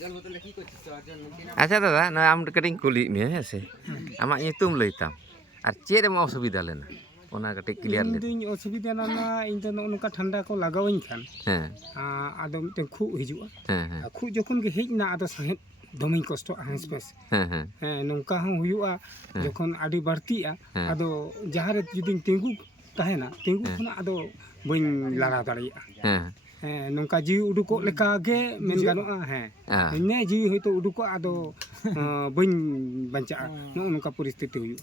अच्छा दादा ना आम कटिंग कुली में है से आमा तुम लैताम और चेर में असुविधा लेना ओना कटिंग क्लियर ले इंदिन असुविधा ना इन तो नोका ठंडा को लगावइन खान हैं आदो मिटे खु हिजुआ हैं खु जखन के हेजना आदो साहेब दमिन कष्ट हांस पेस हैं नोका हूं हुआ जखन आदि बढ़तीआ आदो जहां रे जुदिन तिंगु तहेना तिंगु खना आदो बइन लाड़ा दाड़िया नौका जीव उडुको लेका गे मेन गानोआ इन्ने जीव होयतो उडुको आदो बइन बंचा नोका परिस्थिति हुआ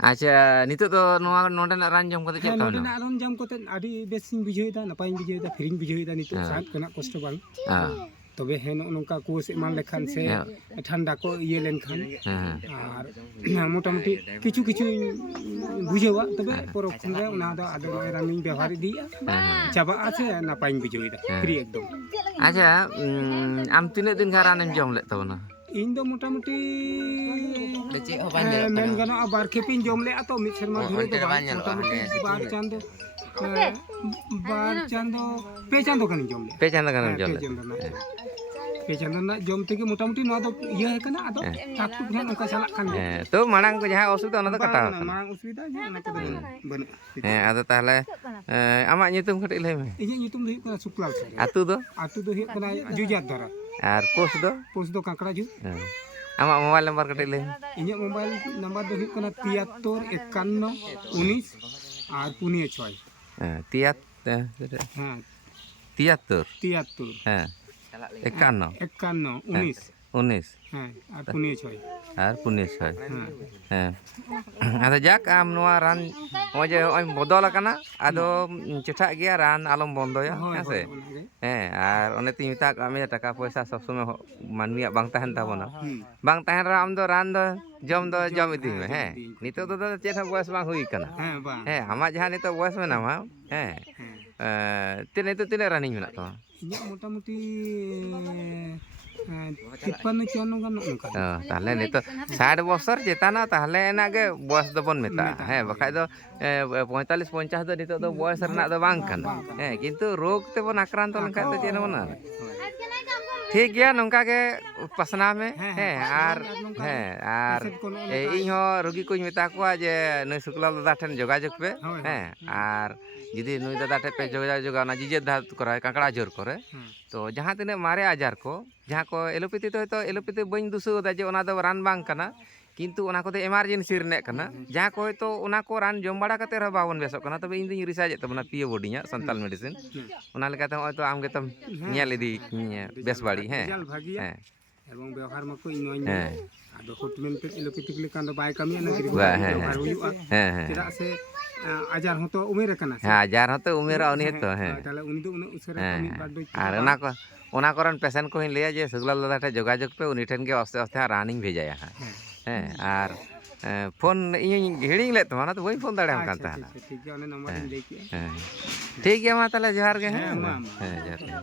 अच्छा नितो तो नोआ नोडेना रान जम कते चेक नोडेना रान जम कते आदि बेसिन बुझेदा नपाइन बुझेदा फ्रीन बुझेदा नितो साथ कना कष्ट बांग तबे हे नोका कोस एमान लेखान से ठंडा को ये लेनखान और मोटामुटी किछु किछु बुझेवा तबे परक्षण रे ओना दा आदो रानिंग व्यवहार दिया चाबा আছে नापाइन बुझेदा फ्री एकदम अच्छा आम तिने दिन का रान जम ले तबना इन दो मोटामुटी मेन गाना बार खेपिन जम ले तो मिद शर्मा धरे तो मोटामुटी बार चांदो पे चांदो कानी जम ले पे चांदो कानी जम ले पे चांदो ना जम तेगे मोटामुटी नो दो ये है कना आदो टाकू ध्यान उनका चला खान तो मांग को जहां असुविधा ओना तो कटा मांग असुविधा जे ओना को बनु आदो ताहले आमा nyutum खटे ले में इजे nyutum ᱫᱚ ᱦᱩᱭᱩᱜ ᱠᱟᱱᱟ ᱥᱩᱠᱞᱟᱞ ᱥᱟᱨ ᱟᱛᱩ ᱫᱚ ᱦᱩᱭᱩᱜ ᱠᱟᱱᱟ ᱡᱩᱡᱟᱨ ᱫᱷᱟᱨᱟ और पोस्ट दो काकड़ा जू आमा मोबाइल नंबर कटे ले इᱧᱟᱹᱜ मोबाइल नंबर दो हुई कना 73 51 19 और 06 73 हां 51 19 हां और 06 हां आदा जाक आम नोआ रान ओजे ओय बदल कना आदो चेठा गया रान आलम बंदोया हेसे और ओने ती मिता कामे टाका पैसा सब समय मानमिया बांग तहन ताबना बांग तहन रा आम दो रान दो जम इदी में नितो दो चेठा बयस बांग हुई कना आमा जहां नितो बयस में नामा तिने रानिंग मेना तो इᱧᱟᱹᱜ मोटामुटी 53 54 गान नोका ताहले नितो 60 बছর जेताना ताहले एना गे बयस दो बन मेता बखाय दो 45 50 दो नितो दो बयस रना दो बांग कना किंतु रोग ते बन आक्रांत लंका तो चेन बना ठीक गया नोंका के पसना में और इन रोगी को मेता को जे नई शुक्लाल दादा ठन जोगाजोग पे और जुदी नई दादा ठे पे जोगाजोग ना जीजे धात करे काकड़ा जोर करे तो जहाँ तिने मारे आजार को जहाँ को एलोपैथी तो एलोपैथी बइन दुसो दा जे ओना दो रान बांग कना किंतु ओना को इमारजेंसी रने कना जहाँ को तो ओना को रान जम बड़ा कते रह बावन बेसो कना तबे इन दिन रिसर्च तबना पीए बॉडीया संताल मेडिसिन ओना लेकाते होय तो आम के तम नेल इदी बेस बाड़ी एवं व्यवहार मको इनोइन आदो ट्रीटमेंट एलोपैथिक लेकान दो बाय कमी ना व्यवहार हुआ चेदा से आजार होतो उमेर कना आजार होतो उमेर उनी तो ताले उनी दो उना उसरे कमी बार दो और ओना करन पेशेंट को लिया जे शुक्लाल दादा ठे जोगाजोग पे उनी ठेन के आस्ते आस्ते रानिंग भेजाया और फोन इन हिड़िंग ले तो तो वही फोन दाड़े हम कांता ठीक है ओने नंबर दे के ठीक है मा ताले जोहार गे जोहार